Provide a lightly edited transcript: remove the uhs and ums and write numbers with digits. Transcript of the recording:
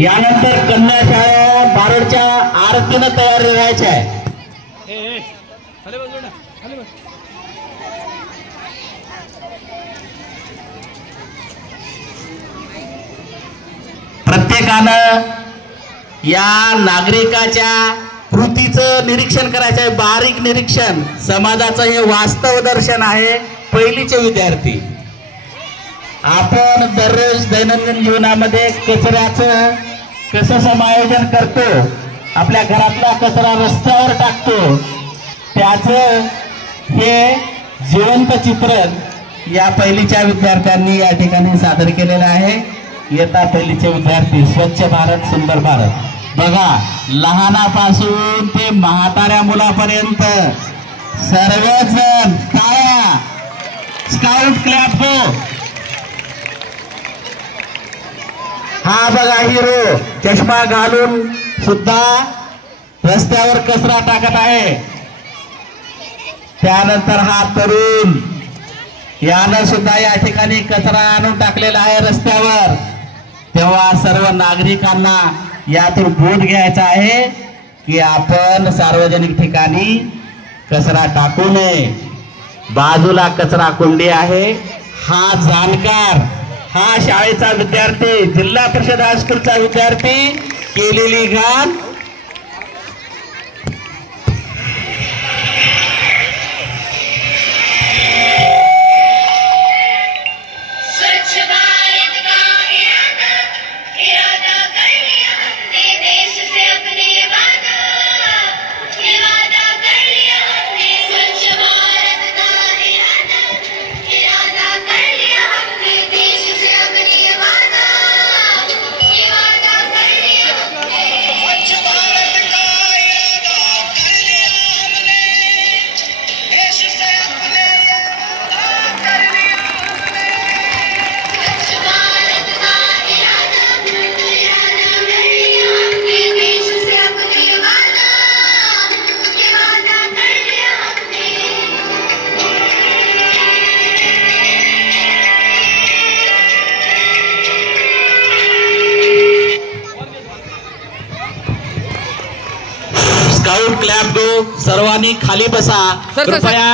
यानंतर कन्या शाळा बारडच्या आरतीनं तयारी राहायची आहे. प्रत्येकानं या नागरिकाच्या कृतीचं निरीक्षण करायचं आहे. बारीक निरीक्षण. समाजाचं हे वास्तव दर्शन आहे. पहिलीचे विद्यार्थी आपण दररोज दैनंदिन जीवनामध्ये कचऱ्याचं कसं समायोजन करतो, आपल्या घरातला कचरा रस्त्यावर टाकतो, त्याचं हे जिवंत चित्रण या पहिलीच्या विद्यार्थ्यांनी या ठिकाणी सादर केलेलं आहे. येता पहिलीचे विद्यार्थी स्वच्छ भारत सुंदर भारत. बघा, लहानापासून ते म्हाताऱ्या मुलापर्यंत सर्वजण टाळ्या. स्काउट क्लॅप हो. हा बघा हिरो चष्मा घालून सुद्धा रस्त्यावर कचरा टाकत आहे. त्यानंतर हा तरुण, यानं सुद्धा या ठिकाणी कचरा आणून टाकलेला आहे रस्त्यावर. तेव्हा सर्व नागरिकांना यातून बोध घ्यायचा आहे की आपण सार्वजनिक ठिकाणी कचरा टाकू नये. बाजूला कचरा कुंडी आहे. हा जाणकार, हा शाळेचा विद्यार्थी, जिल्हा परिषद हायस्कूलचा विद्यार्थी केलेली घाण क्लॅप दो. सर्वांनी खाली बसा कृपया.